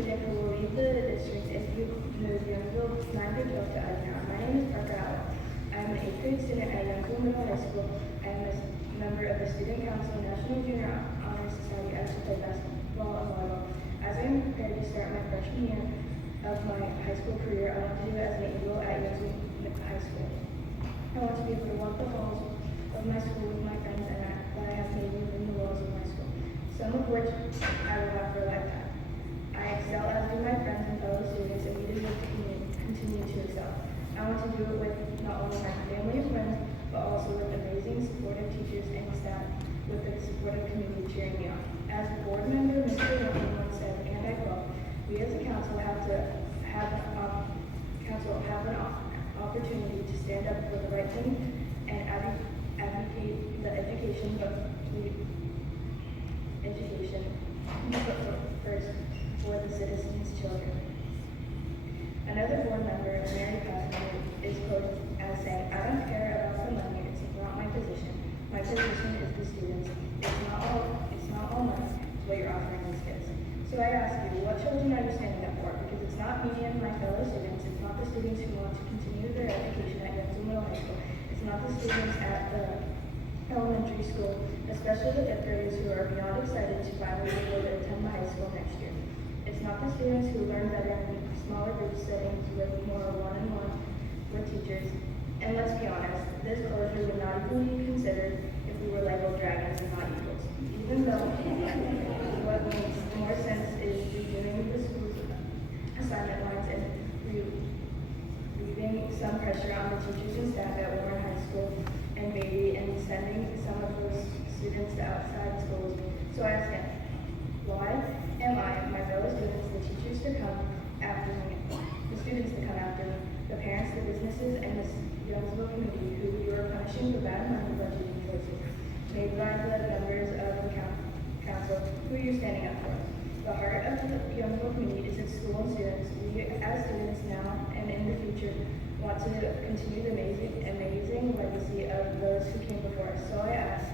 student who will lead the district is Youngsville 9 through 12 to Eisenhower. My name is Parker Howell. I am an 8th grade student at Youngsville Middle High School. I am a member of the Student Council National Junior Honor Society. I also play basketball and volleyball. As I am prepared to start my freshman year of my high school career, I want to do it as an Eagle at Youngsville High School. I want to be able to walk the halls of my school with my friends and that I have made within the walls of my school, some of which I will have for a lifetime. I excel as do my friends and fellow students, and we deserve to continue to excel. I want to do it with not only my family and friends, but also with amazing supportive teachers and staff with the supportive community cheering me on. As a board member, Mr. Wilson once said, and I quote, "We as a council have an opportunity to stand up for the right thing and advocate the education, but first for the citizens' children." Another board member, Mary Passman, is quoted as saying, "I don't care about the money, it's not my position. My position is the students. It's not all money, it's what you're offering these kids." So I ask you, what children are you standing up for? Because it's not me and my fellow students, it's not the students who want to continue their education at Youngsville Middle High School, it's not the students at the elementary school, especially the 5th graders who are beyond excited to finally be able to attend the high school next year. It's not the students who learn better in smaller group settings with more one-on-one with teachers. And let's be honest, this closure would not even be considered if we were labeled dragons and not eagles. Even though what makes more sense is redoing the school's assignment lines and relieving some pressure on the teachers and staff at Warren High School and Beatty and sending some of those students to outside schools. So I ask him, why am I, my fellow students, the teachers to come after me, the students to come after me, the parents, the businesses, and the Youngsville community who you are punishing for bad money budgeting choices made by the members of the council who you're standing up for? The heart of the Youngsville community is its school and students. We as students now and in the future want to continue the amazing legacy of those who came before us. So I ask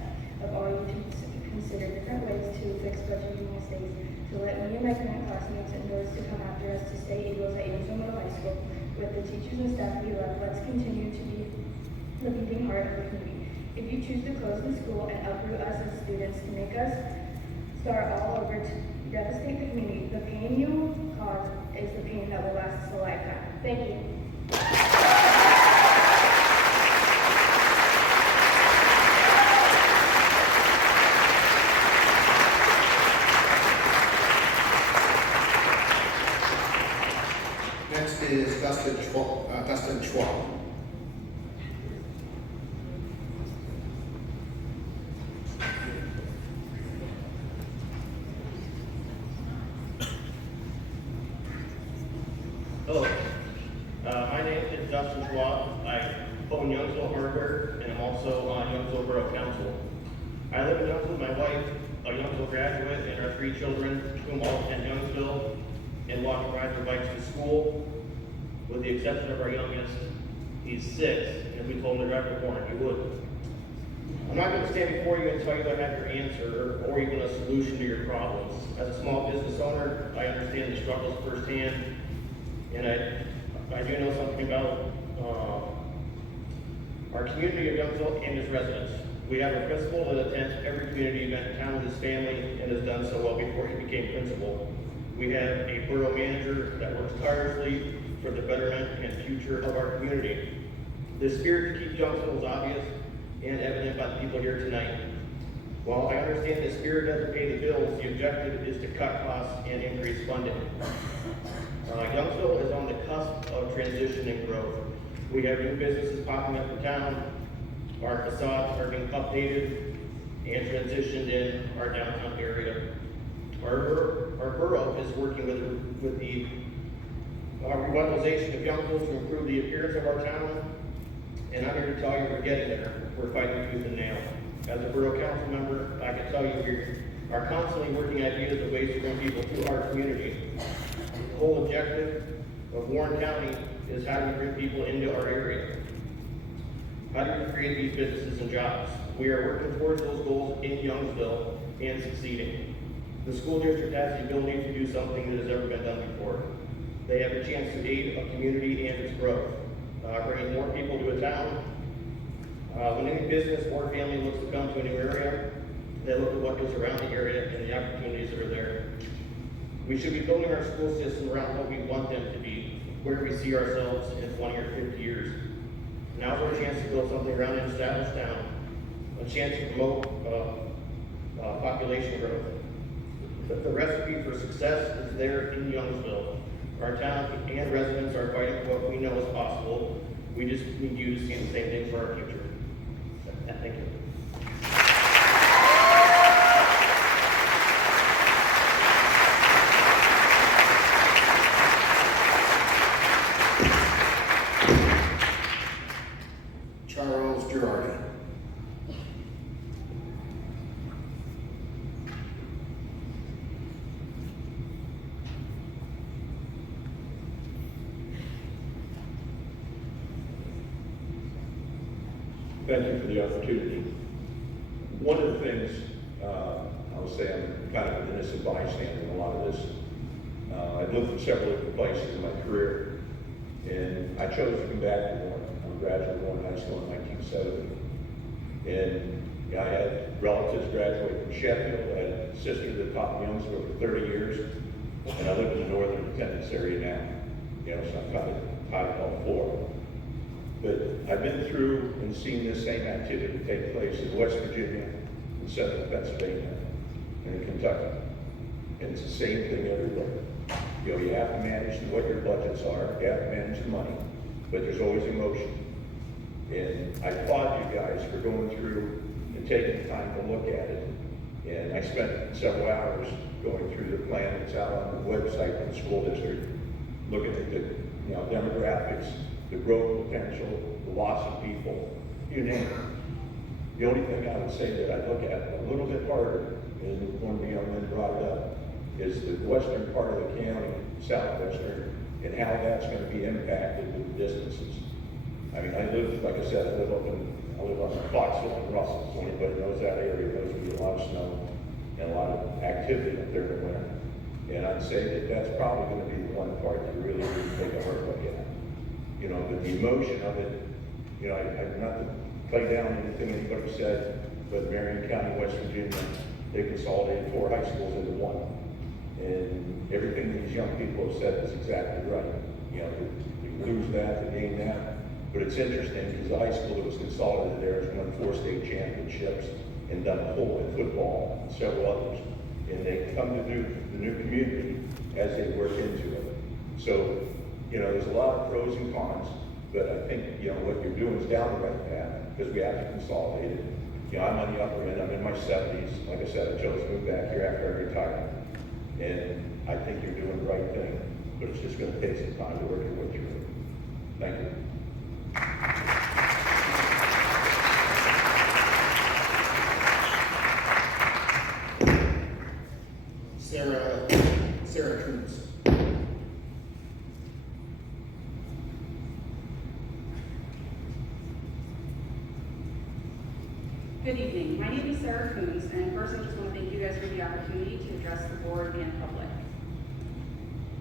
of all you to consider different ways to fix budgeting mistakes, to let me and my current classmates and those to come after us to stay Eagles at Youngsville Middle High School. With the teachers and staff we love, let's continue to be the beating heart of the community. If you choose to close the school and uproot us as students to make us start all over to devastate the community, the pain you will cause is the pain that will last us a lifetime. Thank you. Next is Dustin Schwab. Hello, my name is Dustin Schwab. I own Youngsville Hardware, and I'm also on Youngsville Borough Council. I live in Youngsville with my wife, a Youngsville graduate, and our 3 children, whom all attend Youngsville and walk and ride their bikes to school, with the exception of our youngest. He's 6, and if we told him to drive a horn, he would. I'm not going to stand before you and tell you that I have your answer or even a solution to your problems. As a small business owner, I understand the struggles firsthand, and I do know something about our community of Youngsville and its residents. We have a principal that attends every community event in town with his family and has done so well before he became principal. We have a borough manager that works tirelessly for the betterment and future of our community. The spirit to keep Youngsville is obvious and evident by the people here tonight. While I understand the spirit doesn't pay the bills, the objective is to cut costs and increase funding. Youngsville is on the cusp of transition and growth. We have new businesses popping up in town. Our facades are being updated and transitioned in our downtown area. Our borough is working with the revitalization of Youngsville to improve the appearance of our town, and I'm here to tell you we're getting there. We're fighting tooth and nail. As a borough council member, I can tell you we are constantly working ideas of ways to bring people to our community. The whole objective of Warren County is how do we bring people into our area? How do we create these businesses and jobs? We are working towards those goals in Youngsville and succeeding. The school district has the ability to do something that has never been done before. They have a chance to aid a community and its growth, bringing more people to a town. When any business or family looks to come to a new area, they look at what goes around the area and the opportunities that are there. We should be building our school system around what we want them to be, where we see ourselves in 20 or 50 years. Now's our chance to build something around an established town, a chance to promote population growth. The recipe for success is there in Youngsville. Our town and residents are fighting for what we know is possible. We just need you to see the same thing for our future. Thank you. Charles Girardi. Thank you for the opportunity. One of the things, I will say I'm kind of an innocent bystander in a lot of this. I've lived in several different places in my career, and I chose to come back to Warren. I'm a graduate of Warren High School in 1970. And I had relatives graduate from Sheffield. I had a sister that taught in Youngsville for 30 years, and I live in the northern Independence area now. So I'm kind of tied to all four. But I've been through and seen this same activity take place in West Virginia, in Central Pennsylvania, and in Kentucky. And it's the same thing everywhere. You have to manage what your budgets are, you have to manage the money, but there's always emotion. And I applaud you guys for going through and taking the time to look at it. And I spent several hours going through the plan that's out on the website of the school district, looking at the demographics, the growth potential, the loss of people, you name it. The only thing I would say that I look at a little bit harder, and one of the young men brought it up, is the western part of the county, southwestern, and how that's going to be impacted with the distances. I mean, I live, like I said, I live on Foxville and Russell, so anybody knows that area knows we get a lot of snow and a lot of activity up there in the winter. And I'd say that that's probably going to be the one part that really take a hard look at. But the emotion of it, I'm not to play down anything anybody said, but Marion County, West Virginia, they consolidated 4 high schools into 1. And everything these young people have said is exactly right. You lose that, to gain that. But it's interesting because the high school that was consolidated there has won 4 state championships and done a whole in football and several others. And they come to the new community as they work into it. So, there's a lot of pros and cons, but I think, what you're doing is down the right path because we have to consolidate it. I'm on the upper end, I'm in my 70s. Like I said, I chose to move back here after I retired. And I think you're doing the right thing, but it's just going to take some time to work your way through it. Thank you. Sarah Coons. Good evening. My name is Sarah Coons, and first I just want to thank you guys for the opportunity to address the board and public.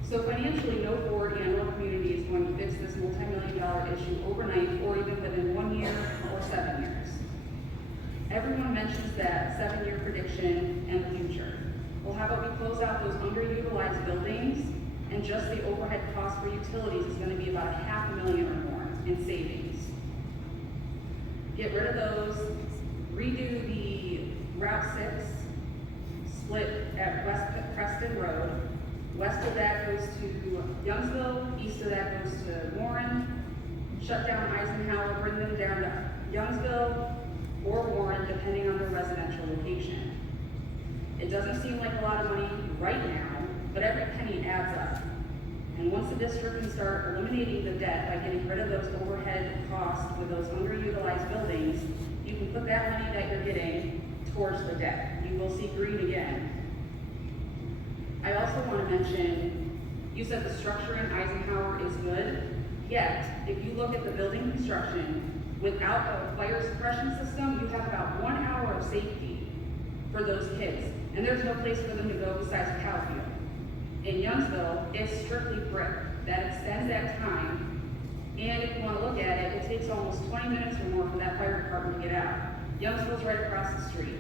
So financially, no board and or community is going to fix this multi-million-dollar issue overnight or even within 1 year or 7 years. Everyone mentions that 7-year prediction and the future. Well, how about we close out those underutilized buildings, and just the overhead cost for utilities is going to be about $500,000 or more in savings. Get rid of those, redo the Route 6 split at West Preston Road. West of that goes to Youngsville, east of that goes to Warren. Shut down Eisenhower, bring them down to Youngsville or Warren, depending on their residential location. It doesn't seem like a lot of money right now, but every penny adds up. And once the district can start eliminating the debt by getting rid of those overhead costs with those underutilized buildings, you can put that money that you're getting towards the debt. You will see green again. I also want to mention, you said the structure in Eisenhower is good, yet if you look at the building construction, without a fire suppression system, you have about 1 hour of safety for those kids. and there's no place for them to go besides a cow field. In Youngsville, it's strictly brick. That extends that time, and if you want to look at it, it takes almost 20 minutes or more for that fire department to get out. Youngsville's right across the street.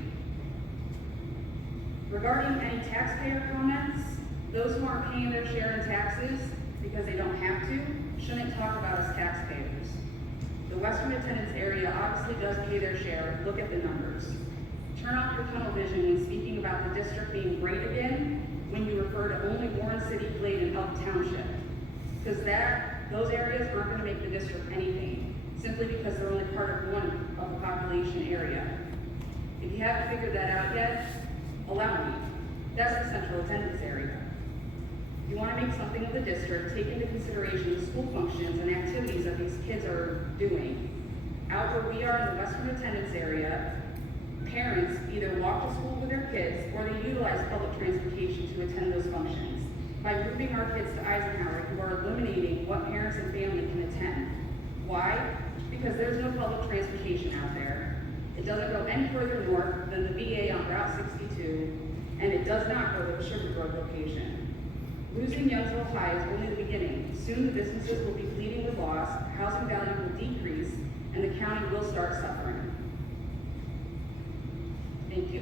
Regarding any taxpayer comments, those who aren't paying their share in taxes because they don't have to, shouldn't talk about us taxpayers. The Western Attendance area obviously does pay their share. Look at the numbers. Turn off your tunnel vision when speaking about the district being great again when you refer to only Warren City, Glade, and Elk Township. Because those areas aren't going to make the district anything, simply because they're only part of one of the population area. If you haven't figured that out yet, allow me. That's the central attendance area. If you want to make something of the district, take into consideration the school functions and activities that these kids are doing. Out where we are in the Western Attendance area, parents either walk to school with their kids or they utilize public transportation to attend those functions. By moving our kids to Eisenhower, you are eliminating what parents and family can attend. Why? Because there's no public transportation out there. It doesn't go any further north than the VA on Route 62, and it does not go to the Sugar Grove location. Losing Youngsville High is only the beginning. Soon the businesses will be bleeding with loss, housing value will decrease, and the county will start suffering. Thank you.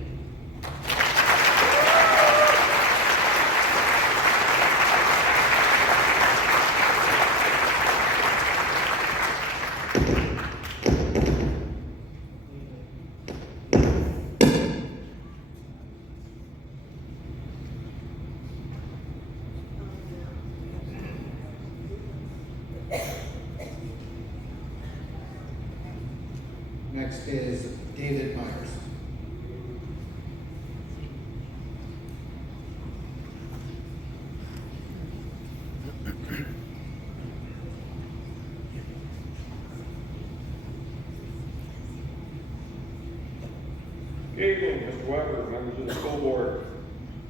Next is David Myers. Good evening, Mr. Weber, members of the school board.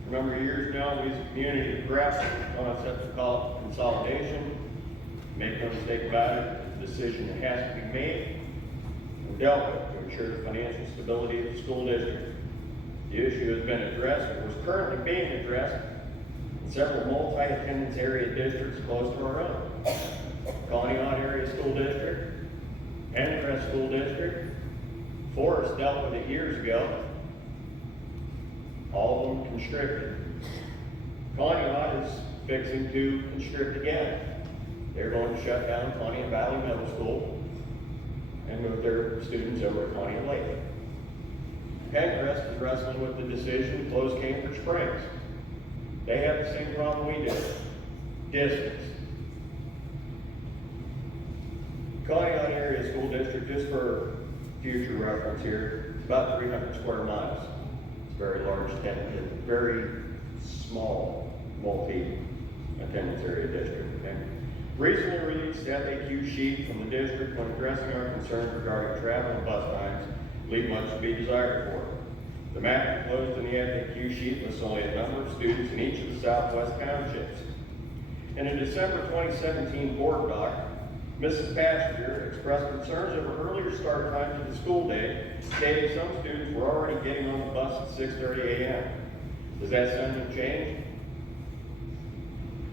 For a number of years now, we as a community have grasped the concept called consolidation. Make no mistake about it, it's a decision that has to be made and dealt with to ensure the financial stability of the school district. The issue has been addressed, or is currently being addressed, in several multi-attendance area districts close to our own. Conneaut Area School District, Pencrest School District, Forest dealt with it years ago. All of them constricted. Conneaut is fixing to constrict again. They're going to shut down Conneaut Valley Middle School and move their students over to Conneaut Lake. Pencrest is wrestling with the decision to close Cambridge Springs. They have the same problem we do, distance. Conneaut Area School District, just for future reference here, it's about 300 square miles. It's a very large attendance, very small multi-attendance area district. Okay? Recently released FAQ sheet from the district when addressing our concerns regarding travel and bus times leave much to be desired for. The map enclosed in the FAQ sheet lists only a number of students in each of the southwest townships. In a December 2017 board doc, Mrs. Passenger expressed concerns over earlier start times of the school day, stating some students were already getting on the bus at 6:30 a.m. Does that sentiment change?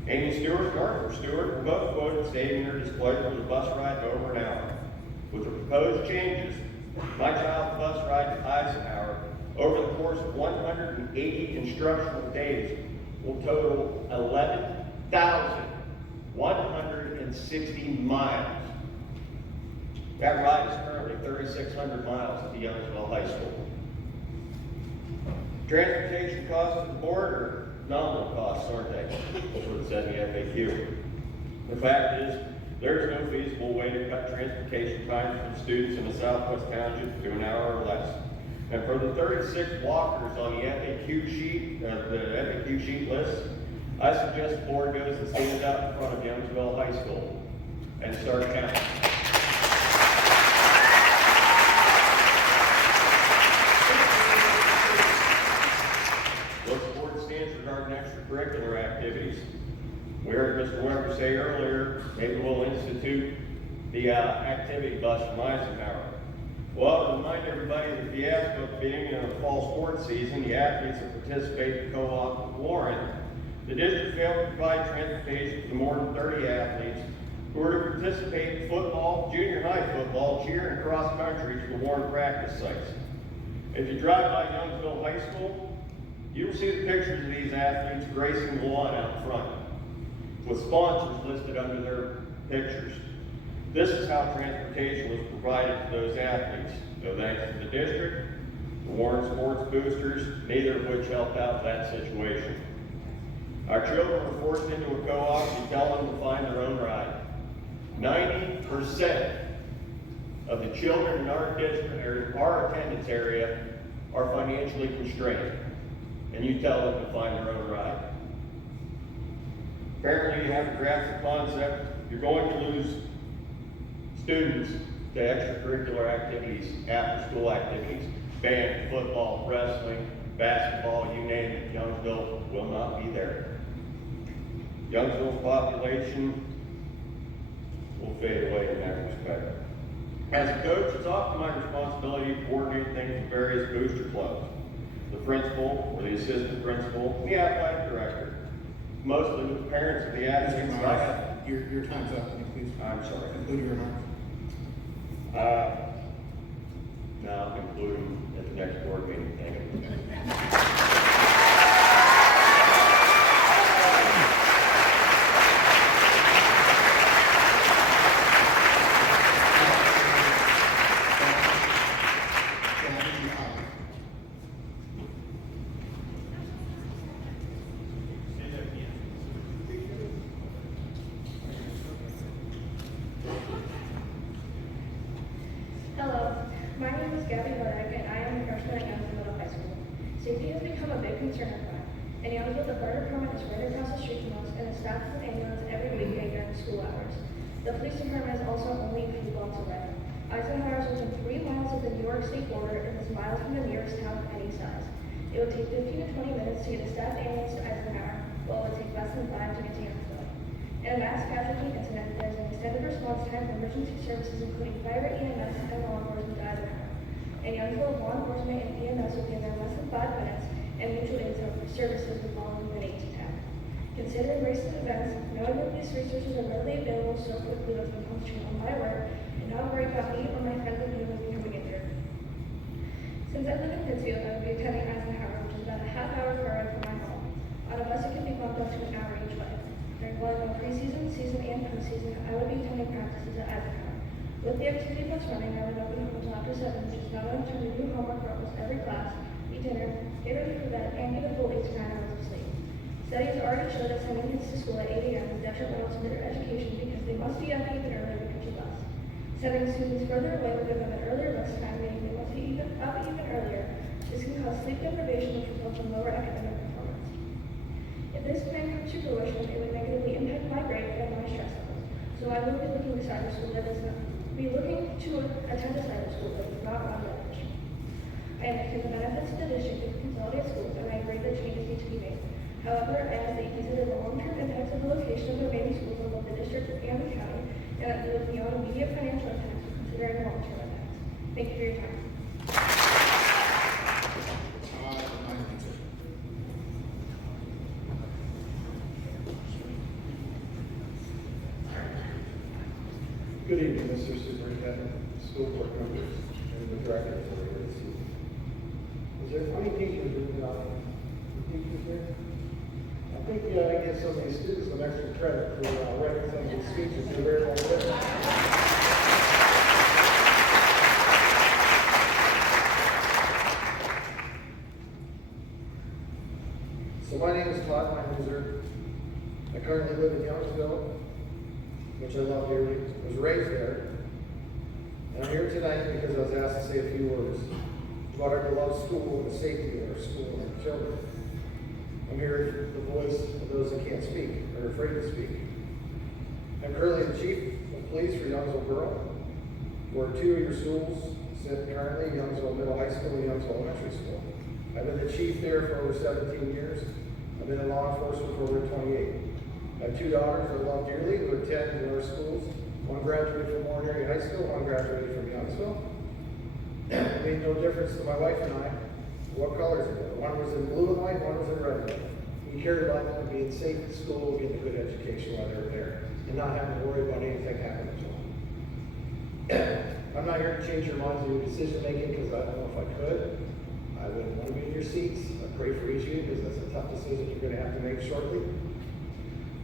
Amy Stewart and Arthur Stewart were both quoted stating their displeasure with the bus ride to over an hour. With the proposed changes, my child's bus ride to Eisenhower over the course of 180 instructional days will total 11,160 miles. That ride is currently 3,600 miles at the Youngsville High School. Transportation costs of the board are nominal costs, aren't they? That's what it said in the FAQ. The fact is, there is no feasible way to cut transportation times for students in the southwest township to an hour or less. And for the 36 walkers on the FAQ sheet list, I suggest the board goes and stands out in front of Youngsville High School and start counting. What the board stands regarding extracurricular activities. We heard Mr. Weber say earlier, maybe we'll institute the activity bus from Eisenhower. Well, to remind everybody that the at the beginning of the fall sports season, the athletes that participate in co-op with Warren, the district failed to provide transportation for more than 30 athletes who are to participate in football, junior high football, cheer, and cross country to the Warren practice sites. If you drive by Youngsville High School, you will see the pictures of these athletes gracing the lawn out front, with sponsors listed under their pictures. This is how transportation was provided to those athletes. No thanks to the district, the Warren Sports Boosters, neither of which helped out that situation. Our children were forced into a co-op to tell them to find their own ride. 90% of the children in our district, or our attendance area, are financially constrained, and you tell them to find their own ride. Apparently you have to grasp the concept, you're going to lose students to extracurricular activities, after-school activities, band, football, wrestling, basketball, you name it, Youngsville will not be there. Youngsville's population will fade away in that respect. As a coach, it's often my responsibility to coordinate things with various booster clubs, the principal or the assistant principal, and the athletic director. Mostly with the parents of the athletes. Your time's up. Can you please? I'm sorry. Conclude your remarks. No, I'll conclude at the next board meeting. Thank you. Hello, my name is Gabby Bodek, and I am a freshman at Youngsville Middle High School. Safety has become a big concern of mine. In Youngsville, the fire department is right across the street from us, and it stops an ambulance every weekday during school hours. The police department is also only a few blocks away. Eisenhower is within 3 miles of the New York State border and is miles from the nearest town of any size. It would take 15 to 20 minutes to get a staff ambulance to Eisenhower, while it would take less than 5 to get to Youngsville. In a mass casualty incident, there is an extended response time for emergency services, including fire, EMS, and law enforcement to Eisenhower. In Youngsville, law enforcement and EMS will be there in less than 5 minutes, and mutual aid services will follow within 8 to 10. Considering recent events, knowing that these resources are readily available so quickly has been concentrating on my work, and not worry about me or my friends and family becoming injured. Since I live in Pittsfield, I will be attending Eisenhower, which is about a half-hour drive from my home. On a bus, it can be bumped up to an hour each way. During volleyball preseason, season, and postseason, I will be attending practices at Eisenhower. With the activity bus running, I will not be home until after 7, which is not enough time to do homework for almost every class, eat dinner, get ready for bed, and get a full 8 to 9 hours of sleep. Studies already show that sending kids to school at 8 a.m. is detrimental to their education because they must be up even earlier to catch a bus. Sending students further away will give them an earlier bus time, meaning they must be up even earlier. This can cause sleep deprivation, which results in lower academic performance. If this plan comes to fruition, it would negatively impact my grades and my stress levels. So I will be looking to cyber school that is not, be looking to attend a cyber school that is not run by the district. I understand the benefits to the district of consolidated schools, and I agree that changes need to be made. However, I ask that you consider the long-term impacts of the location of the remaining schools on both the district and the county, and that you look beyond immediate financial impacts when considering the long-term impacts. Thank you for your time. Good evening, Mr. Superintendent, school board members, and the directors of the evening. Is there any teachers in the audience? Teachers here? I think we ought to give some of these students some extra credit for writing some of these speeches. They're very well written. So my name is Todd Meinzer. I currently live in Youngsville, which I love dearly. I was raised there. And I'm here tonight because I was asked to say a few words about our beloved school and the safety of our school and our children. I'm here the voice of those that can't speak or are afraid to speak. I'm currently the chief of police for Youngsville Borough, where 2 of your schools sit currently, Youngsville Middle High School and Youngsville Elementary School. I've been the chief there for over 17 years. I've been in law enforcement for over 28. I have 2 daughters I love dearly who attend our schools. One graduated from Warren Area High School, one graduated from Youngsville. It made no difference to my wife and I what colors it was. One was in blue and white, one was in red and white. We cared about them being safe at school, getting a good education while they were there, and not having to worry about anything happening to them. I'm not here to change your minds or your decision making, because I don't know if I could. I wouldn't want to be in your seats. I pray for each of you, because that's a tough decision you're going to have to make shortly.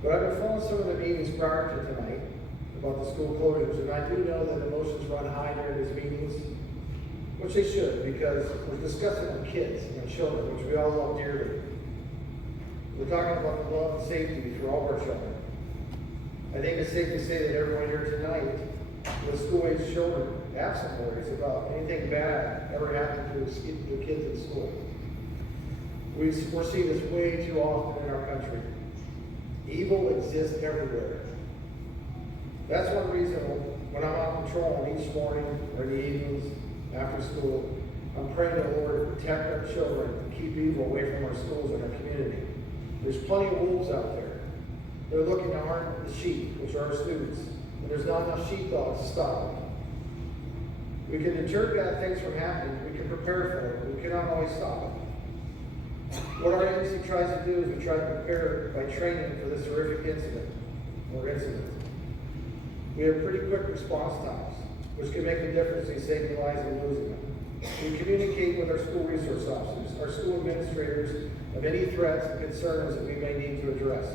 But I've been following some of the meetings prior to tonight about the school closures, and I do know that emotions run high during these meetings, which they should, because we're discussing our kids and children, which we all love dearly. We're talking about the love and safety for all of our children. I think it's safe to say that everyone here tonight with school-age children have some worries about anything bad ever happening to the kids in school. We're seeing this way too often in our country. Evil exists everywhere. That's one reason when I'm on patrol each morning or in the evenings after school, I'm praying to the Lord to protect our children and keep evil away from our schools and our community. There's plenty of wolves out there. They're looking to harm the sheep, which are our students, and there's not enough sheepdogs to stop them. We can deter bad things from happening. We can prepare for it, but we cannot always stop it. What our agency tries to do is we try to prepare by training for this horrific incident or incidents. We have pretty quick response times, which can make a difference in saving lives and losing them. We communicate with our school resource officers, our school administrators, of any threats and concerns that we may need to address.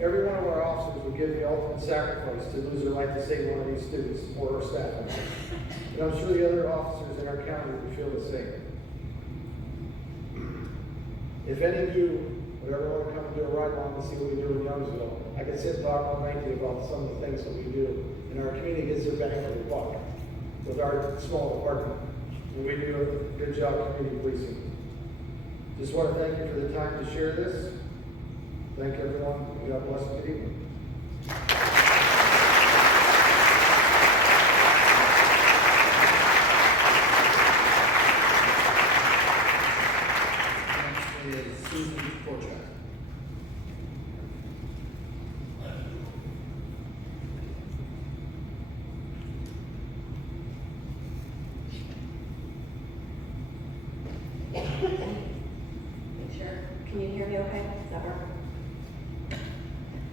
Every one of our officers would give the ultimate sacrifice to lose their life to save one of these students or our staff members. And I'm sure the other officers in our county would feel the same. If any of you would ever want to come and do a ride along and see what we do in Youngsville, I could sit and talk all night to you about some of the things that we do. And our community gets their bang for the buck with our small department. And we do a good job community policing. Just want to thank you for the time to share this. Thank everyone. God bless and good evening. Next is Susan Korchak. Sure. Can you hear me okay? Does that work?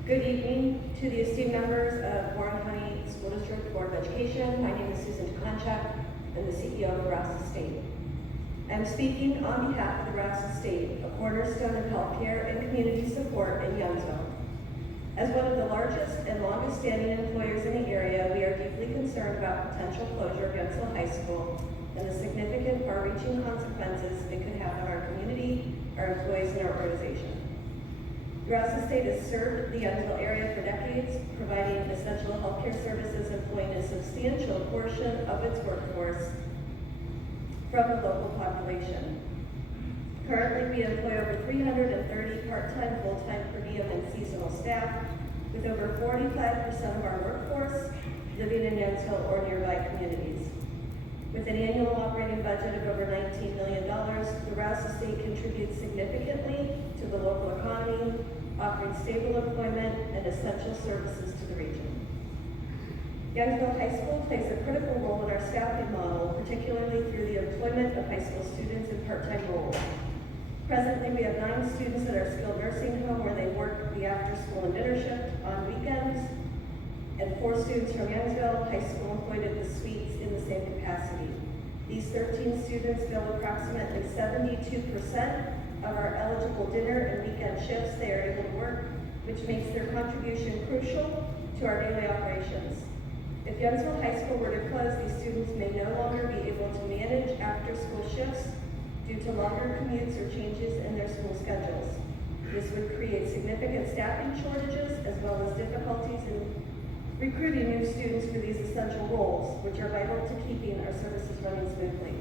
Good evening to the esteemed members of Warren County School District Board of Education. My name is Susan Konchak. I'm the CEO of Rouse's Estate. I'm speaking on behalf of the Rouse's Estate, a cornerstone of healthcare and community support in Youngsville. As one of the largest and longest-standing employers in the area, we are deeply concerned about potential closure of Youngsville High School and the significant far-reaching consequences it could have on our community, our employees, and our organization. Rouse's Estate has served the Youngsville area for decades, providing essential healthcare services, employing a substantial portion of its workforce from the local population. Currently, we employ over 330 part-time, full-time, per diem, and seasonal staff, with over 45% of our workforce living in Youngsville or nearby communities. With an annual operating budget of over $19 million, the Rouse Estate contributes significantly to the local economy, offering stable employment and essential services to the region. Youngsville High School plays a critical role in our staffing model, particularly through the employment of high school students in part-time roles. Presently, we have 9 students at our skilled nursing home where they work the after-school and dinner shift on weekends, and 4 students from Youngsville High School employed at the suites in the same capacity. These 13 students fill approximately 72% of our eligible dinner and weekend shifts they are able to work, which makes their contribution crucial to our daily operations. If Youngsville High School were to close, these students may no longer be able to manage after-school shifts due to longer commutes or changes in their school schedules. This would create significant staffing shortages as well as difficulties in recruiting new students for these essential roles, which are vital to keeping our services running smoothly.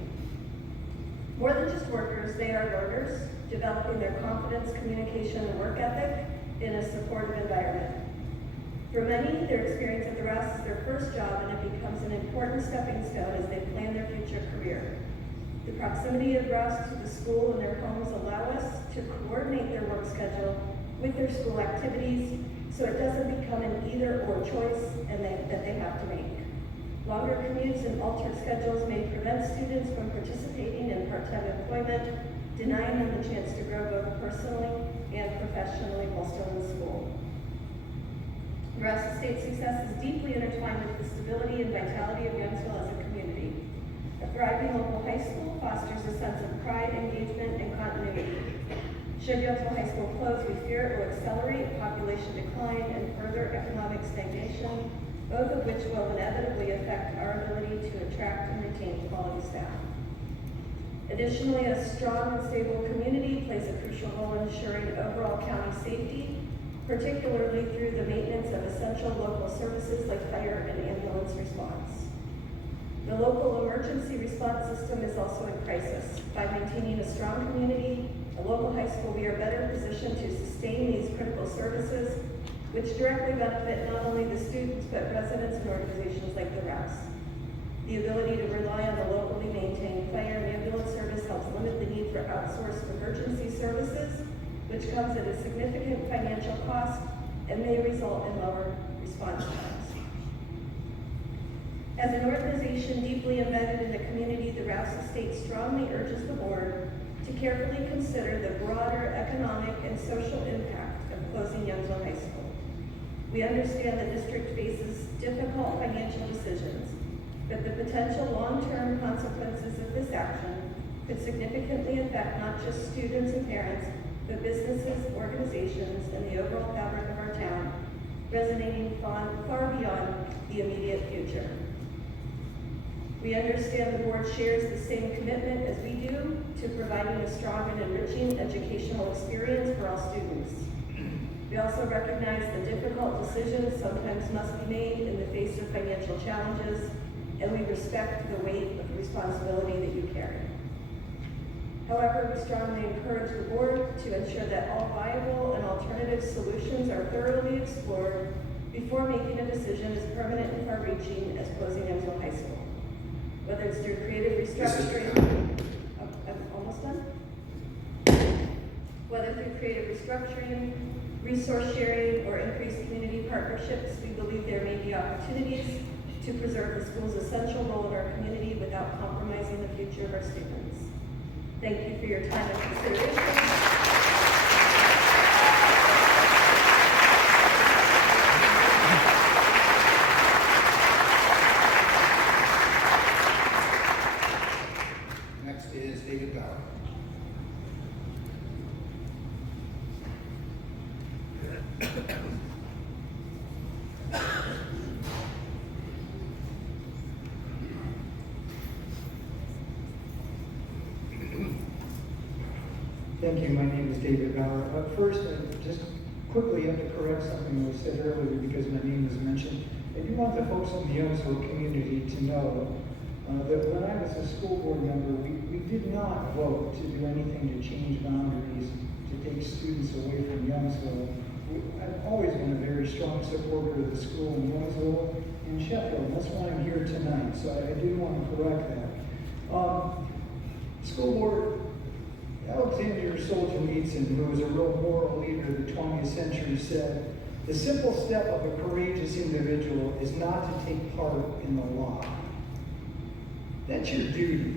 More than just workers, they are learners, developing their confidence, communication, and work ethic in a supportive environment. For many, their experience at the Rouse is their first job, and it becomes an important stepping stone as they plan their future career. The proximity of Rouse to the school and their homes allow us to coordinate their work schedule with their school activities, so it doesn't become an either-or choice that they have to make. Longer commutes and altered schedules may prevent students from participating in part-time employment, denying them the chance to grow both personally and professionally while still in school. Nebraska State's success is deeply intertwined with the stability and vitality of Youngsville as a community. A thriving local high school fosters a sense of pride, engagement, and continuity. Should Youngsville High School close, we fear it will accelerate population decline and further economic stagnation, both of which will inevitably affect our ability to attract and retain quality staff. Additionally, a strong and stable community plays a crucial role in ensuring overall county safety, particularly through the maintenance of essential local services like fire and ambulance response. The local emergency response system is also in crisis. By maintaining a strong community, a local high school, we are better positioned to sustain these critical services, which directly benefit not only the students, but residents and organizations like the RAS. The ability to rely on the locally maintained fire and ambulance service helps limit the need for outsourced emergency services, which comes at a significant financial cost and may result in lower response times. As an organization deeply embedded in the community, the Rouse's State strongly urges the board to carefully consider the broader economic and social impact of closing Youngsville High School. We understand the district faces difficult financial decisions, but the potential long-term consequences of this action could significantly affect not just students and parents, but businesses, organizations, and the overall fabric of our town, resonating far beyond the immediate future. We understand the board shares the same commitment as we do to providing a strong and enriching educational experience for all students. We also recognize the difficult decisions sometimes must be made in the face of financial challenges, and we respect the weight of responsibility that you carry. However, we strongly encourage the board to ensure that all viable and alternative solutions are thoroughly explored before making a decision as permanent and far-reaching as closing Youngsville High School. Whether it's through creative restructuring, I'm almost done. Whether through creative restructuring, resource sharing, or increased community partnerships, we believe there may be opportunities to preserve the school's essential role in our community without compromising the future of our students. Thank you for your time and consideration. Next is David Bauer. Thank you. My name is David Bauer. First, I just quickly have to correct something that was said earlier because my name was mentioned. I do want the folks in the Youngsville community to know that when I was a school board member, we did not vote to do anything to change boundaries, to take students away from Youngsville. I've always been a very strong supporter of the school in Youngsville and Sheffield, and that's why I'm here tonight, so I do want to correct that. School board, Alexander Solzhenitsyn, who was a real moral leader of the 20th century, said, "The simple step of a courageous individual is not to take part in the law. That's your duty."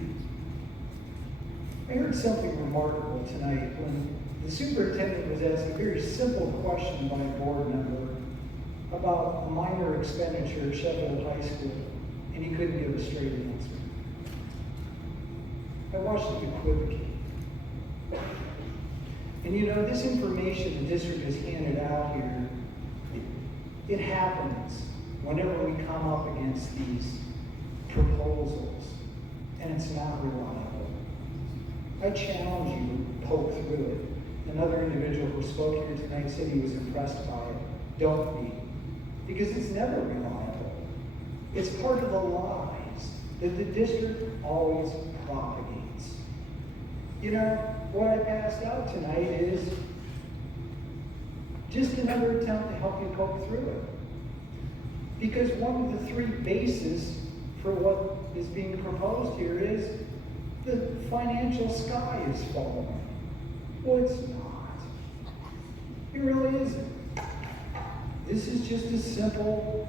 I heard something remarkable tonight when the superintendent was asked a very simple question by a board member about a minor expenditure at Sheffield High School, and he couldn't give a straight answer. I watched him equivocate. And you know, this information the district has handed out here, it happens whenever we come up against these proposals, and it's not reliable. I challenge you to poke through it. Another individual who spoke here tonight said he was impressed by it. Don't be, because it's never reliable. It's part of the lies that the district always propagates. You know, what I passed out tonight is just another attempt to help you poke through it. Because one of the three bases for what is being proposed here is the financial sky is falling. Well, it's not. It really isn't. This is just a simple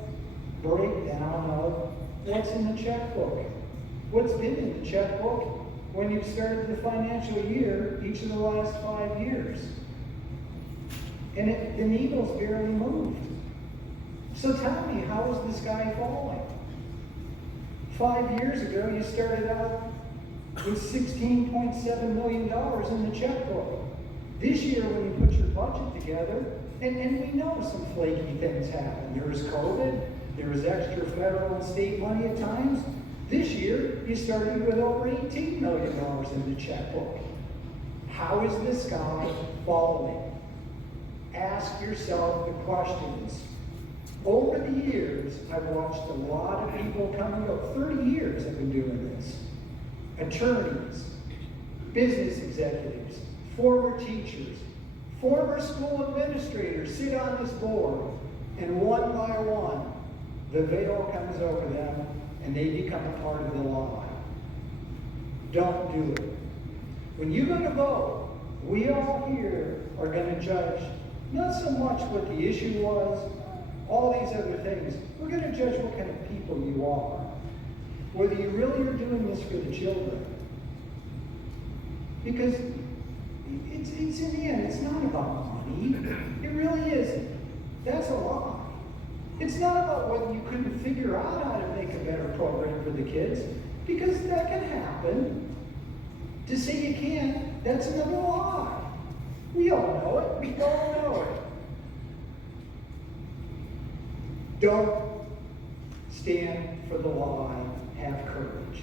breakdown of what's in the checkbook? What's been in the checkbook when you've started the financial year each of the last 5 years? And the needle's barely moved. So tell me, how is this guy falling? 5 years ago, you started out with $16.7 million in the checkbook. This year, when you put your budget together, and we know some flaky things happen. There was COVID, there was extra federal and state money at times. This year, you started with over $18 million in the checkbook. How is this guy falling? Ask yourself the questions. Over the years, I've watched a lot of people come and go. 30 years I've been doing this. Attorneys, business executives, former teachers, former school administrators sit on this board, and one by one, the veil comes over them and they become a part of the lie. Don't do it. When you go to vote, we all here are going to judge not so much what the issue was, all these other things. We're going to judge what kind of people you are. Whether you really are doing this for the children. Because it's in the end, it's not about money. It really isn't. That's a lie. It's not about whether you couldn't figure out how to make a better program for the kids, because that can happen. To say you can't, that's another lie. We all know it. We all know it. Don't stand for the lie. Have courage.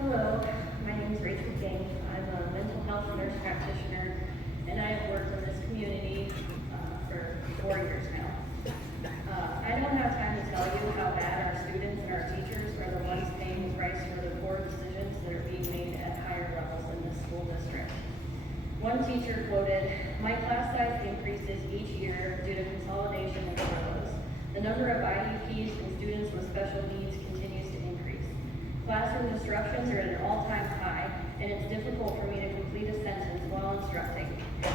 Hello, my name is Rachel King. I'm a mental health nurse practitioner, and I have worked in this community for 4 years now. I don't have time to tell you how bad our students and our teachers are the ones paying the price for the poor decisions that are being made at higher levels in this school district. One teacher quoted, "My class size increases each year due to consolidation and furloughs. The number of IEPs and students with special needs continues to increase. Classroom disruptions are at an all-time high, and it's difficult for me to complete a sentence while instructing.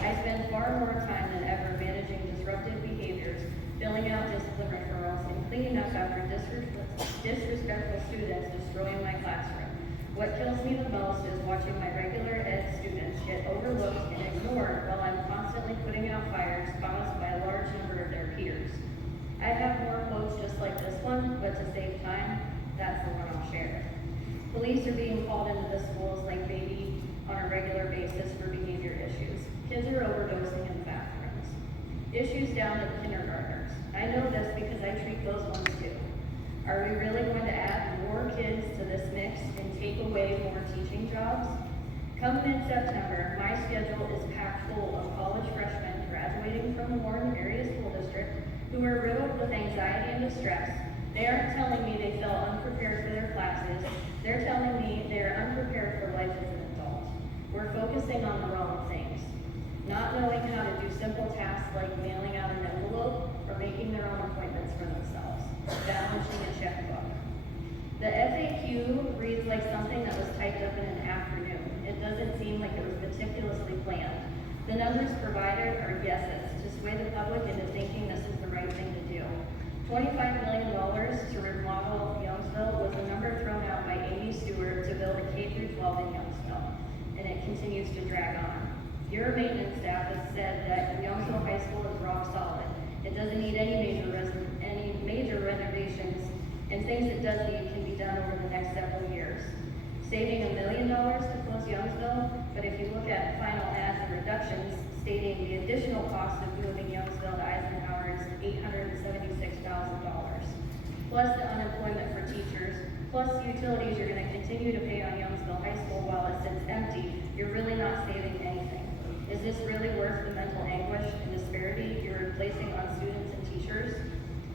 I spend far more time than ever managing disruptive behaviors, filling out discipline referrals, and cleaning up after disrespectful students destroying my classroom. What kills me the most is watching my regular ed students get overlooked and ignored while I'm constantly putting out fires caused by a large number of their peers. I have more quotes just like this one, but to save time, that's the one I'll share. Police are being called into the schools like baby on a regular basis for behavior issues. Kids are overdosing in the bathrooms. Issues down to kindergartners. I know this because I treat those ones too. Are we really going to add more kids to this mix and take away more teaching jobs? Come mid-September, my schedule is packed full of college freshmen graduating from the Warren Area School District who are riddled with anxiety and distress. They aren't telling me they felt unprepared for their classes. They're telling me they are unprepared for life as an adult. We're focusing on the wrong things. Not knowing how to do simple tasks like mailing out an envelope or making their own appointments for themselves. Balancing a checkbook. The FAQ reads like something that was typed up in an afternoon. It doesn't seem like it was meticulously planned. The numbers provided are guesses to sway the public into thinking this is the right thing to do. $25 million to remodel Youngsville was the number thrown out by Amy Stewart to build a K-12 in Youngsville, and it continues to drag on. Your maintenance staff has said that Youngsville High School is rock solid. It doesn't need any major renovations, and things it does need can be done over the next several years. Saving $1 million to close Youngsville, but if you look at final adds and reductions, stating the additional cost of moving Youngsville to Eisenhower is $876,000. Plus the unemployment for teachers, plus the utilities you're going to continue to pay on Youngsville High School while it sits empty, you're really not saving anything. Is this really worth the mental anguish and disparity you're placing on students and teachers?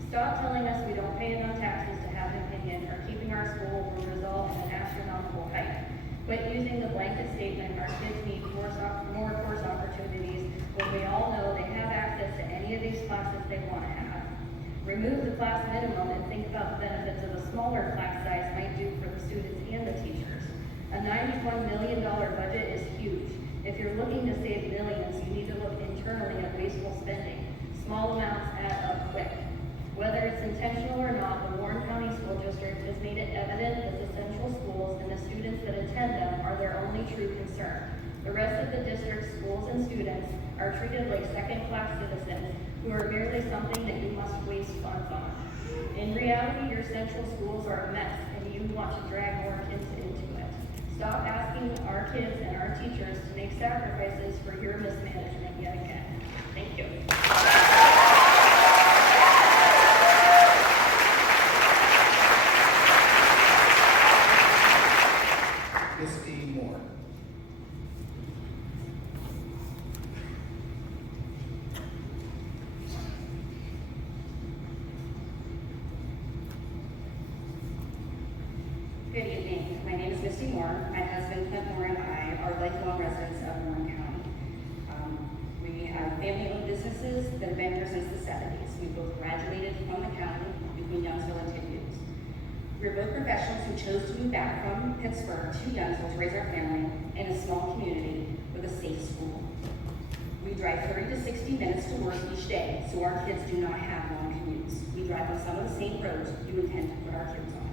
Stop telling us we don't pay enough taxes to have an opinion. opinion, are keeping our school will result in an astronomical height. But using the blanket statement, our kids need more course opportunities when we all know they have access to any of these classes they want to have. Remove the class minimum and think about the benefits of a smaller class size might do for the students and the teachers. A $91 million budget is huge. If you're looking to save millions, you need to look internally at wasteful spending. Small amounts add up quick. Whether it's intentional or not, the Warren County School District has made it evident that the central schools and the students that attend them are their only true concern. The rest of the district's schools and students are treated like second-class citizens who are merely something that you must waste funds on. In reality, your central schools are a mess, and you want to drag more kids into it. Stop asking our kids and our teachers to make sacrifices for your mismanagement yet again. Thank you. Christine Moore. Good evening. My name is Misty Moore. My husband, Clint Moore, and I are lifelong residents of Warren County. We have family-owned businesses that have been here since the 70s. We both graduated from the county between Youngsville and Tippecanoe. We're both professionals who chose to move back from Pittsburgh to Youngsville to raise our family in a small community with a safe school. We drive 30 to 60 minutes to work each day, so our kids do not have long commutes. We drive on some of the same roads you intend to put our kids on.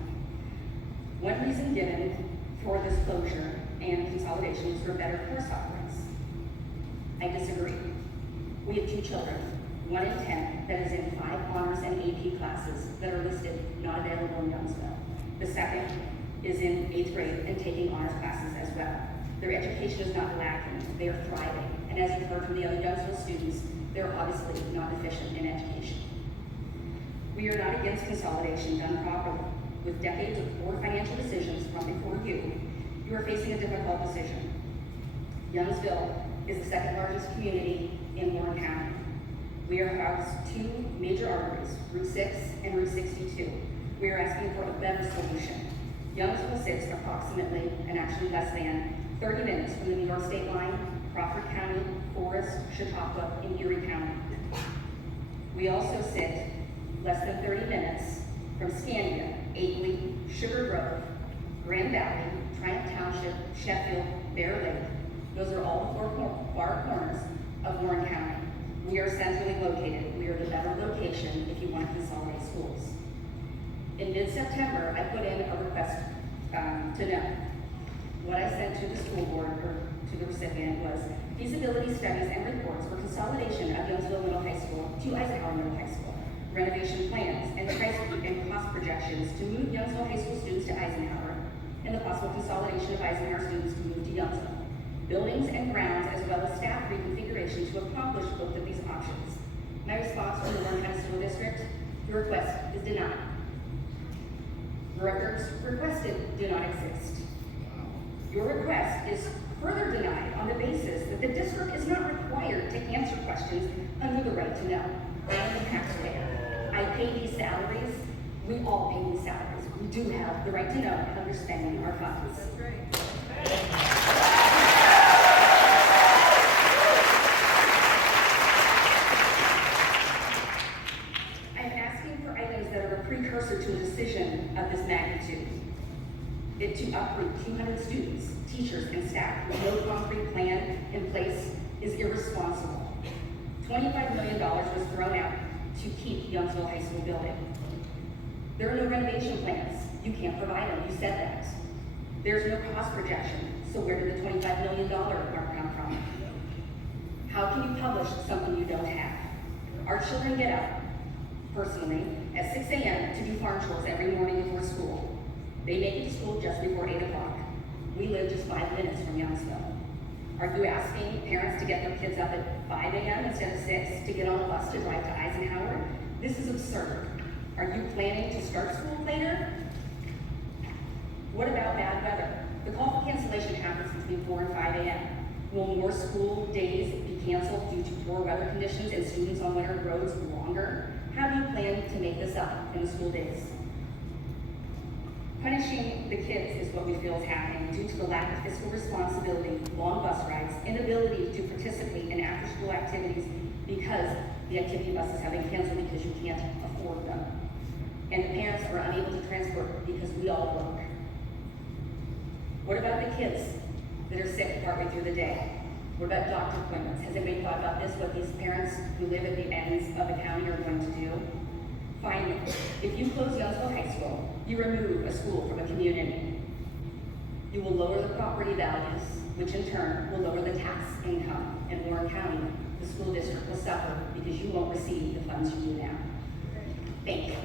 One reason given for this closure and consolidation was for better course offerings. I disagree. We have 2 children, 1 in 10 that is in 5 honors and AP classes that are listed not available in Youngsville. The second is in 8th grade and taking honors classes as well. Their education is not lacking, they are thriving. And as you've heard from the other Youngsville students, they're obviously not deficient in education. We are not against consolidation done properly. With decades of poor financial decisions from before you, you are facing a difficult decision. Youngsville is the 2nd largest community in Warren County. We are housed 2 major arteries, Route 6 and Route 62. We are asking for a better solution. Youngsville sits approximately, and actually less than, 30 minutes from the New York state line, Crawford County, Forest, Chautauqua, and Erie County. We also sit less than 30 minutes from Scandia, Akeley, Sugar Grove, Grand Valley, Triumph Township, Sheffield, Bear Lake. Those are all the 4 far corners of Warren County. We are centrally located. We are the better location if you want to consolidate schools. In mid-September, I put in a request to know. What I sent to the school board, or to the recipient, was feasibility studies and reports for consolidation of Youngsville Middle High School to Eisenhower Middle High School, renovation plans, and price and cost projections to move Youngsville High School students to Eisenhower, and the possible consolidation of Eisenhower students to move to Youngsville. Buildings and grounds, as well as staff reconfiguration to accomplish both of these options. My response from the Warren County School District: your request is denied. Records requested do not exist. Your request is further denied on the basis that the district is not required to answer questions under the right to know. I am a taxpayer. I pay these salaries. We all pay these salaries. We do have the right to know how you're spending our funds. That's right. I'm asking for items that are a precursor to a decision of this magnitude. To uproot 200 students, teachers, and staff with no concrete plan in place is irresponsible. $25 million was thrown out to keep Youngsville High School building. There are no renovation plans. You can't provide them. You said that. There's no cost projection. So where did the $25 million mark come from? How can you publish something you don't have? Our children get up, personally, at 6 a.m. to do farm chores every morning before school. They make it to school just before 8 o'clock. We live just 5 minutes from Youngsville. Are you asking parents to get their kids up at 5 a.m. instead of 6 to get on a bus to drive to Eisenhower? This is absurd. Are you planning to start school later? What about bad weather? The call for cancellation happens between 4 and 5 a.m. Will more school days be canceled due to poor weather conditions and students on winter roads longer? How do you plan to make this up in the school days? Punishing the kids is what we feel is happening due to the lack of fiscal responsibility, long bus rides, inability to participate in after-school activities because the activity buses have been canceled because you can't afford them. And the parents are unable to transport because we all work. What about the kids that are sick partway through the day? What about doctor appointments? Has anybody thought about this, what these parents who live at the ends of the county are going to do? Finally, if you close Youngsville High School, you remove a school from a community. You will lower the property values, which in turn will lower the tax income in Warren County. The school district will suffer because you won't receive the funds you do now. Thank you.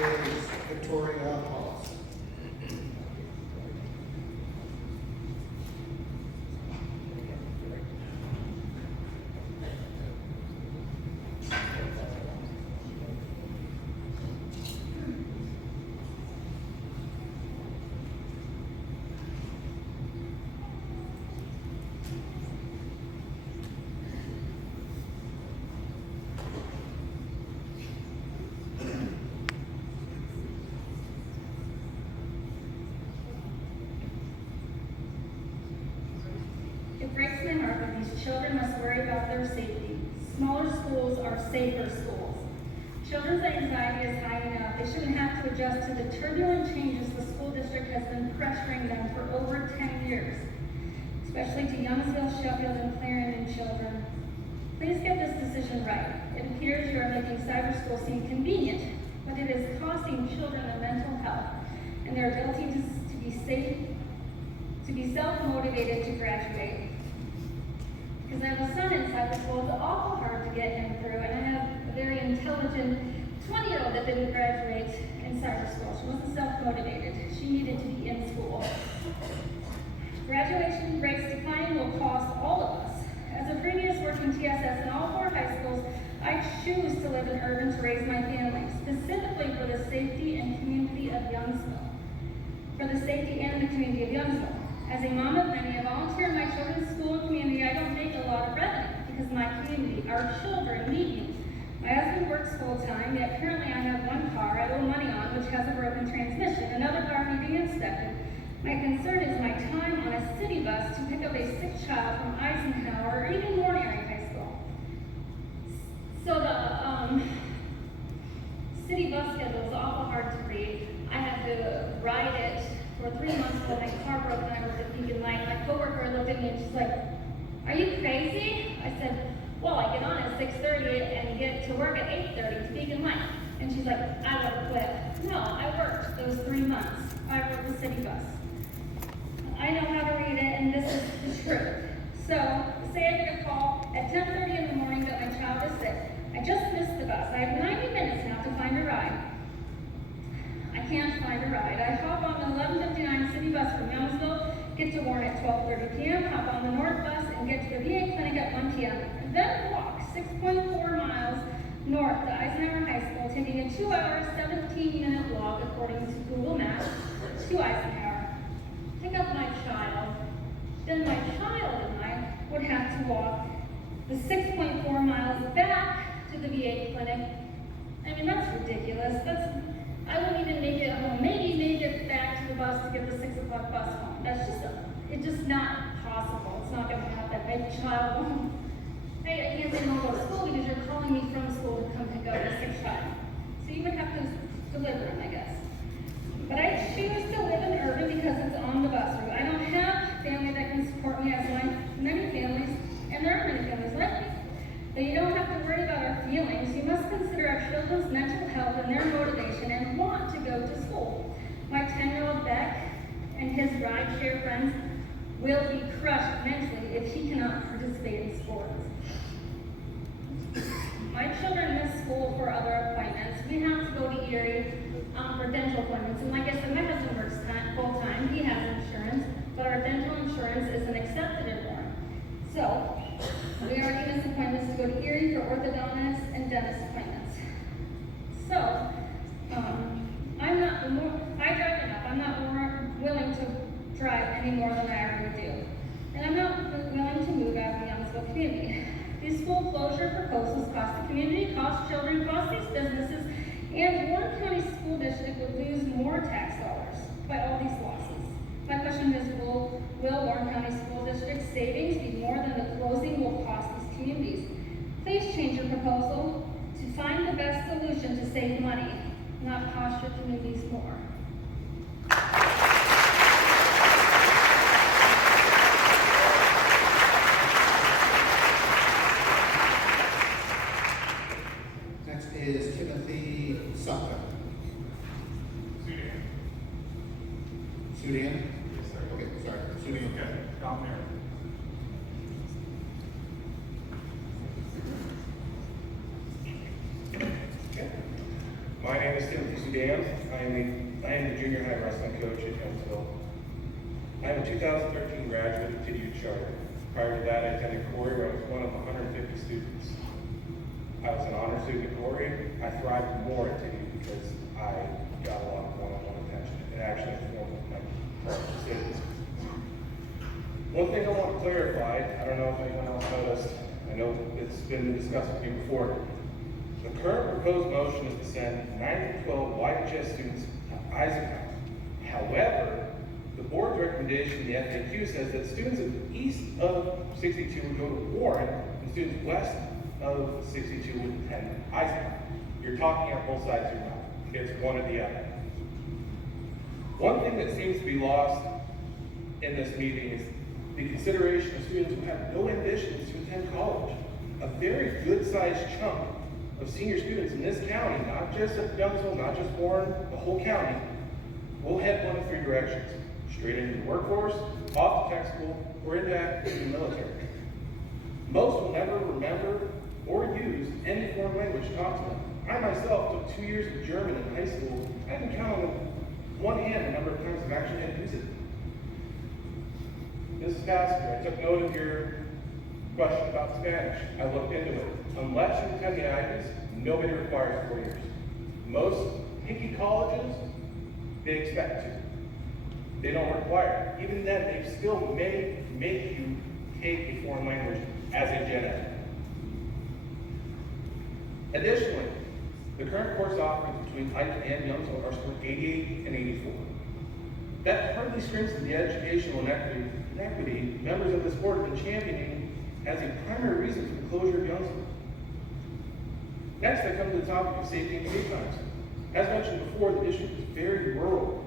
Next is Victoria Hollis. It breaks my heart that these children must worry about their safety. Smaller schools are safer schools. Children's anxiety is high enough. They shouldn't have to adjust to the turbulent changes the school district has been pressuring them for over 10 years, especially to Youngsville, Sheffield, and Clarendon children. Please get this decision right. It appears you are making cyber school seem convenient, but it is costing children their mental health and their ability to be safe, to be self-motivated to graduate. Because I have a son in cyber school, it's awful hard to get him through, and I have a very intelligent 20-year-old that didn't graduate in cyber school. She wasn't self-motivated. She needed to be in school. Graduation rates declining will cost all of us. As a previous working TSS in all 4 high schools, I choose to live in urban to raise my family, specifically for the safety and community of Youngsville. For the safety and the community of Youngsville. As a mom of many, I volunteer in my children's school and community. I don't make a lot of revenue because my community, our children, need me. My husband works full-time, yet currently I have 1 car I owe money on which has a broken transmission, another car needing inspected. My concern is my time on a city bus to pick up a sick child from Eisenhower or even Warren Area High School. So the city bus schedule is awful hard to read. I had to ride it for 3 months when my car broke and I worked at Beacon Light. My coworker looked at me and she's like, "Are you crazy?" I said, "Well, I get on at 6:30 and get to work at 8:30 to Beacon Light." And she's like, "I would have quit." No, I worked those 3 months. I rode the city bus. I know how to read it, and this is the truth. So, say I get a call at 10:30 in the morning that my child is sick. I just missed the bus. I have 90 minutes now to find a ride. I can't find a ride. I hop on the 11:59 city bus from Youngsville, get to Warren at 12:30 p.m., hop on the north bus, and get to the VA clinic at 1 p.m. And then walk 6.4 miles north to Eisenhower High School, taking a 2-hour, 17-minute walk, according to Google Maps, to Eisenhower. Pick up my child. Then my child and I would have to walk the 6.4 miles back to the VA clinic. I mean, that's ridiculous. I wouldn't even make it home. Maybe make it back to the bus to get the 6 o'clock bus home. It's just not possible. It's not gonna happen. My child won't. I can't say I won't go to school because you're calling me from school to come pick up a sick child. So you would have to deliver him, I guess. But I choose to live in urban because it's on the bus route. I don't have family that can support me as many families, and there are many families like me. But you don't have to worry about our feelings. You must consider our children's mental health and their motivation and want to go to school. My 10-year-old Beck and his rideshare friends will be crushed mentally if he cannot participate in sports. My children miss school for other appointments. We have to go to Erie for dental appointments. And like I said, my husband works full-time. He has insurance, but our dental insurance isn't accepted in Warren. So, we already missed appointments to go to Erie for orthodontists and dentist appointments. So, I drive enough. I'm not more willing to drive any more than I already do. school closure proposals cost the community, cost children, cost these businesses, and Warren County School District would lose more tax dollars by all these losses. My question is, will Warren County School District savings be more than the closing will cost these communities? Please change your proposal to find the best solution to save money, not cost your communities more. Next is Timothy Sumter. Sudan? Yes, sir. Okay, sorry, Sudan. Okay, down there. Okay. My name is Timothy Sudan. I am the junior high wrestling coach at Huntsville. I am a 2013 graduate of TDU Charter. Prior to that, I attended Corey, where I was one of 150 students. I was an honor student at Corey. I thrived more at TDU because I got a lot of one-on-one attention. It actually informed my decisions. One thing I want to clarify, I don't know if anyone else noticed, I know it's been discussed with you before. The current proposed motion is to send 9 to 12 YHS students to Eisenhower. However, the board's recommendation in the FAQ says that students east of 62 would go to Warren, and students west of 62 would attend Eisenhower. You're talking out both sides of your mouth. It's one or the other. One thing that seems to be lost in this meeting is the consideration of students who have no ambitions to attend college. A very good-sized chunk of senior students in this county, not just at Youngsville, not just Warren, the whole county, will head one of three directions: straight into the workforce, off to tech school, or into the military. Most will never remember or use any foreign language taught to them. I myself took 2 years of German in high school. I can count on one hand the number of times I've actually had to use it. Mrs. Pastor, I took note of your question about Spanish. I looked into it. Unless you attend the IVAs, nobody requires 4 years. Most picky colleges, they expect to. They don't require it. Even then, they still may make you take a foreign language as a gen ed. Additionally, the current course offerings between Ike and Youngsville are scored 88 and 84. That hardly screams to the educational inequity members of this board have been championing as a primary reason for the closure of Youngsville. Next, I come to the topic of safety and commute times. As mentioned before, the district is very rural.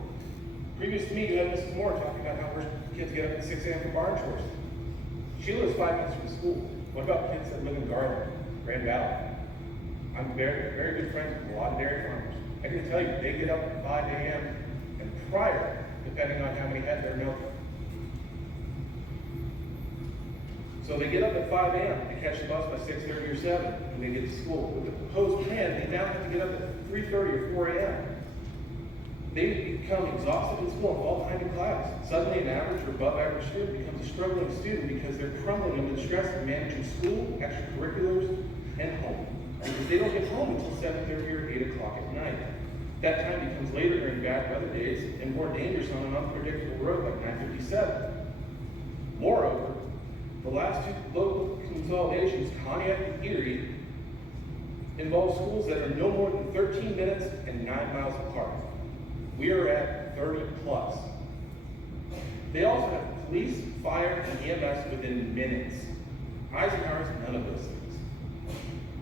Previous to me, you had Mrs. Moore talking about how her kids get up at 6 a.m. for barn chores. She lives 5 minutes from school. What about kids that live in Garland, Grand Valley? I'm very, very good friends with a lot of dairy farmers. I can tell you, they get up at 5 a.m. and prior, depending on how many head they're milking. So they get up at 5 a.m. to catch the bus by 6:30 or 7 when they get to school. With the proposed plan, they now have to get up at 3:30 or 4 a.m. They become exhausted in school and fall behind in class. Suddenly, an average or above average student becomes a struggling student because they're crumbling under the stress of managing school, extracurriculars, and home. Because they don't get home until 7:30 or 8 o'clock at night. That time becomes later during bad weather days and more dangerous on an unpredictable road like 957. Moreover, the last two local consolidations, Pontiac and Erie, involve schools that are no more than 13 minutes and 9 miles apart. We are at 30 plus. They also have police, fire, and EMS within minutes. Eisenhower has none of those things.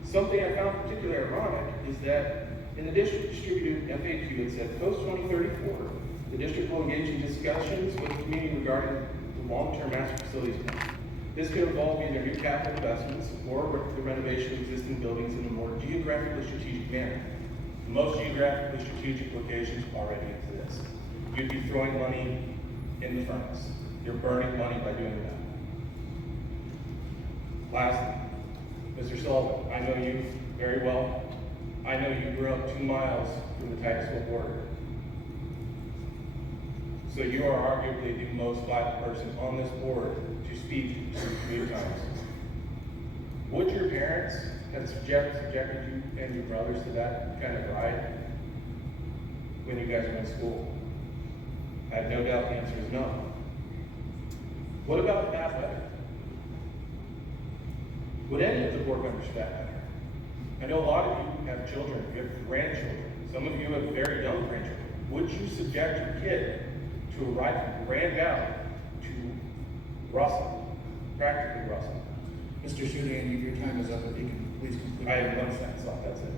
Something I found particularly ironic is that in the district distributed FAQ, it said post-2034, the district will engage in discussions with the community regarding the long-term master facilities plan. This could involve either new capital investments or the renovation of existing buildings in a more geographically strategic manner. Most geographically strategic locations already exist. You'd be throwing money in the furnace. You're burning money by doing that. Lastly, Mr. Sullivan, I know you very well. I know you grew up 2 miles from the Titusville border. So you are arguably the most vital person on this board to speak to commute times. Would your parents have subjected you and your brothers to that kind of ride when you guys were in school? I have no doubt the answer is no. What about bad weather? Would any of the board members for that matter? I know a lot of you have children, you have grandchildren. Some of you have very young grandchildren. Would you subject your kid to a ride from Grand Valley to Russell, practically Russell? Mr. Sudan, your time is up. If you can please conclude. I have 1 sentence left, that's it.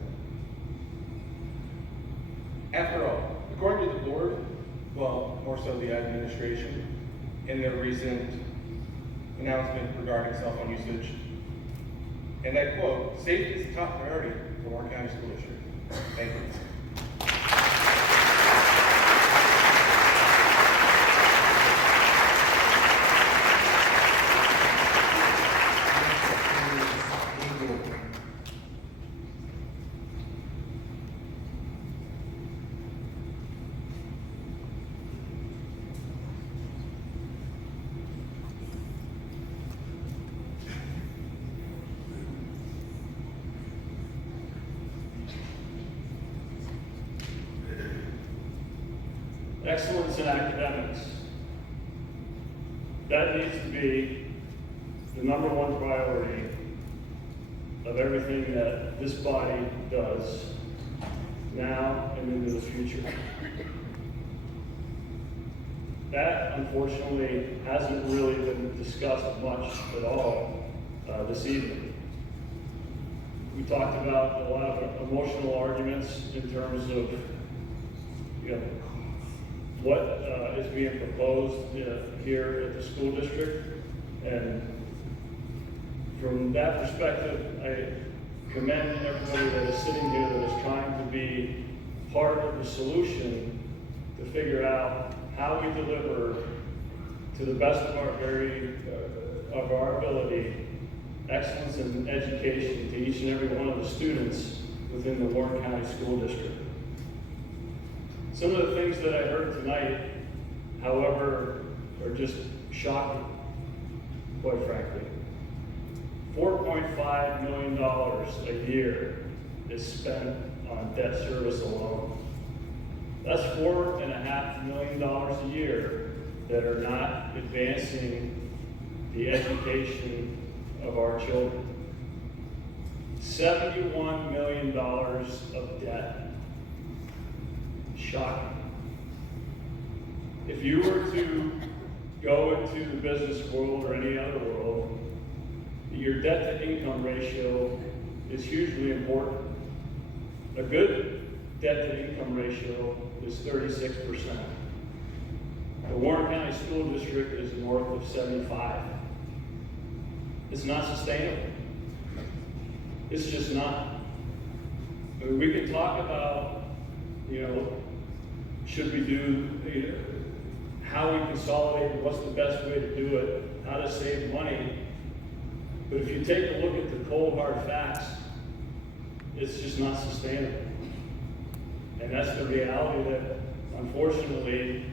After all, according to the board, well, more so the administration, in their recent announcement regarding cell phone usage, and I quote, "Safety is a top priority for Warren County School District." Thank you. Excellence in academics. That needs to be the number one priority of everything that this body does now and into the future. That, unfortunately, hasn't really been discussed much at all this evening. We talked about a lot of emotional arguments in terms of, what is being proposed here at the school district. And from that perspective, I commend everybody that is sitting here that is trying to be part of the solution to figure out how we deliver to the best of our ability excellence in education to each and every one of the students within the Warren County School District. Some of the things that I heard tonight, however, are just shocking, quite frankly. $4.5 million a year is spent on debt service alone. That's $4.5 million a year that are not advancing the education of our children. $71 million of debt. Shocking. If you were to go into the business world or any other world, your debt to income ratio is hugely important. A good debt to income ratio is 36%. The Warren County School District is north of 75. It's not sustainable. It's just not. I mean, we can talk about, should we do, how we consolidate, what's the best way to do it, how to save money. But if you take a look at the cold hard facts, it's just not sustainable. And that's the reality that, unfortunately,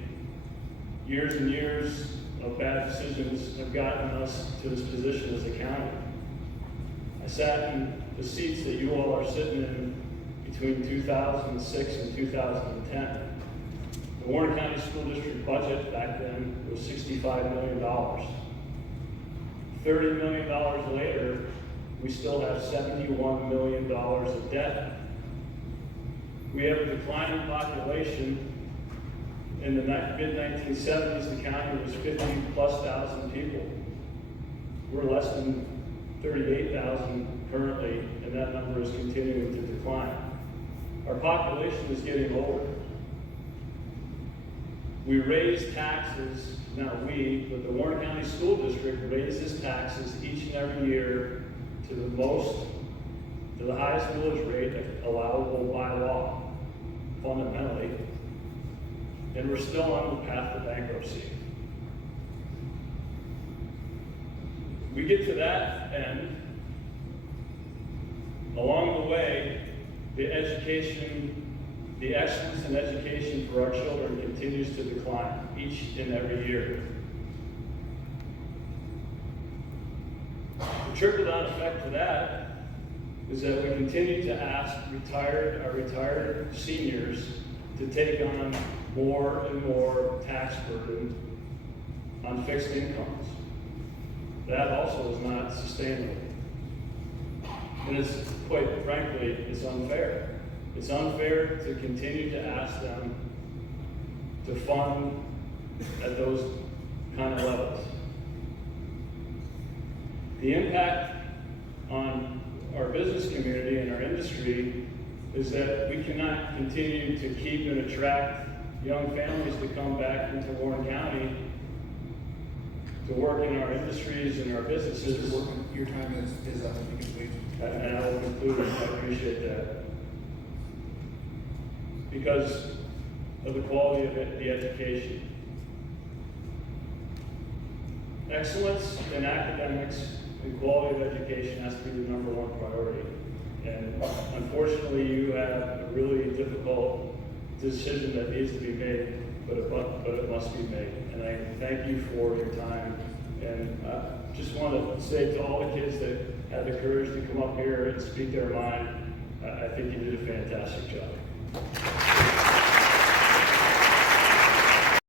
years and years of bad decisions have gotten us to this position as a county. I sat in the seats that you all are sitting in between 2006 and 2010. The Warren County School District budget back then was $65 million. $30 million later, we still have $71 million of debt. We have a declining population. In the mid-1970s, the county was 50,000+ people. We're less than 38,000 currently, and that number is continuing to decline. Our population is getting older. We raise taxes, not we, but the Warren County School District raises taxes each and every year to the highest millage rate allowable by law, fundamentally. And we're still on the path to bankruptcy. We get to that end. Along the way, the excellence in education for our children continues to decline each and every year. The trickle-down effect to that is that we continue to ask our retired seniors to take on more and more tax burden on fixed incomes. That also is not sustainable. And it's, quite frankly, it's unfair. It's unfair to continue to ask them to fund at those kind of levels. The impact on our business community and our industry is that we cannot continue to keep and attract young families to come back into Warren County to work in our industries and our businesses. Mr. Workman, your time is up, if you can please. And I will conclude, I appreciate that. Because of the quality of the education. Excellence in academics and quality of education has to be the #1 priority. And unfortunately, you have a really difficult decision that needs to be made, but it must be made. And I thank you for your time. And I just want to say to all the kids that had the courage to come up here and speak their mind, I think you did a fantastic job.